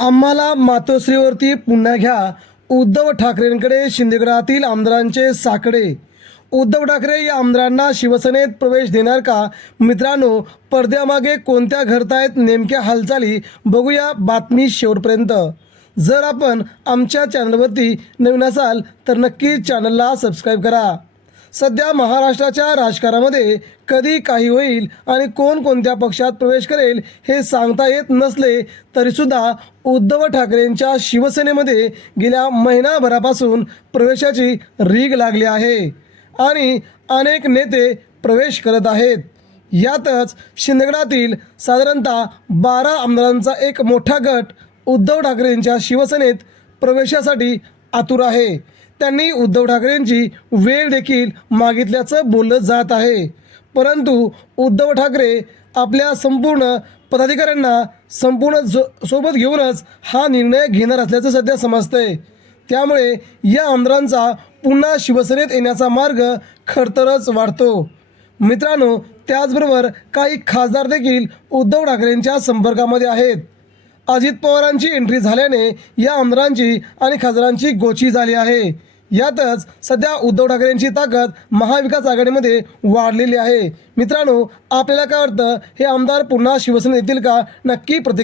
आम्हाला मातोश्रीवरती पुन्हा घ्या. उद्धव ठाकरेंकडे शिंदेगडातील आमदारांचे साकडे. उद्धव ठाकरे या आमदारांना शिवसेनेत प्रवेश देणार का? मित्रांनो पडद्यामागे कोणत्या घडतायत नेमक्या हालचाली बघूया बातमी शेवटपर्यंत. जर आपण आमच्या चॅनलवरती नवीन असाल तर नक्की चॅनलला सबस्क्राईब करा. सध्या महाराष्ट्राच्या राजकारणामध्ये कधी काही होईल आणि कोण कोणत्या पक्षात प्रवेश करेल हे सांगता येत नसले तरीसुद्धा उद्धव ठाकरेंच्या शिवसेनेमध्ये गेल्या महिनाभरापासून प्रवेशाची रीग लागली आहे आणि अनेक नेते प्रवेश करत आहेत. यातच शिंदगडातील साधारणतः बारा आमदारांचा एक मोठा गट उद्धव ठाकरेंच्या शिवसेनेत प्रवेशासाठी आतुर आहे. त्यांनी उद्धव ठाकरेंची वेळ देखील मागितल्याचं बोललं जात आहे. परंतु उद्धव ठाकरे आपल्या संपूर्ण पदाधिकाऱ्यांना संपूर्ण जो सोबत घेऊनच हा निर्णय घेणार असल्याचं सध्या समजतंय. त्यामुळे या आमदारांचा पुन्हा शिवसेनेत येण्याचा मार्ग खडतरच वाढतो. मित्रांनो त्याचबरोबर काही खासदार देखील उद्धव ठाकरेंच्या संपर्कामध्ये आहेत. अजित पवारांची एंट्री झाल्याने या आमदारांची आणि खासदारांची गोची झाली आहे. यातच सध्या उद्धव ठाकरेंची ताकद महाविकास आघाडीमध्ये वाढलेली आहे. मित्रांनो आपल्याला काय वाटतं? हे आमदार पुन्हा शिवसेना येतील का? नक्की प्रतिक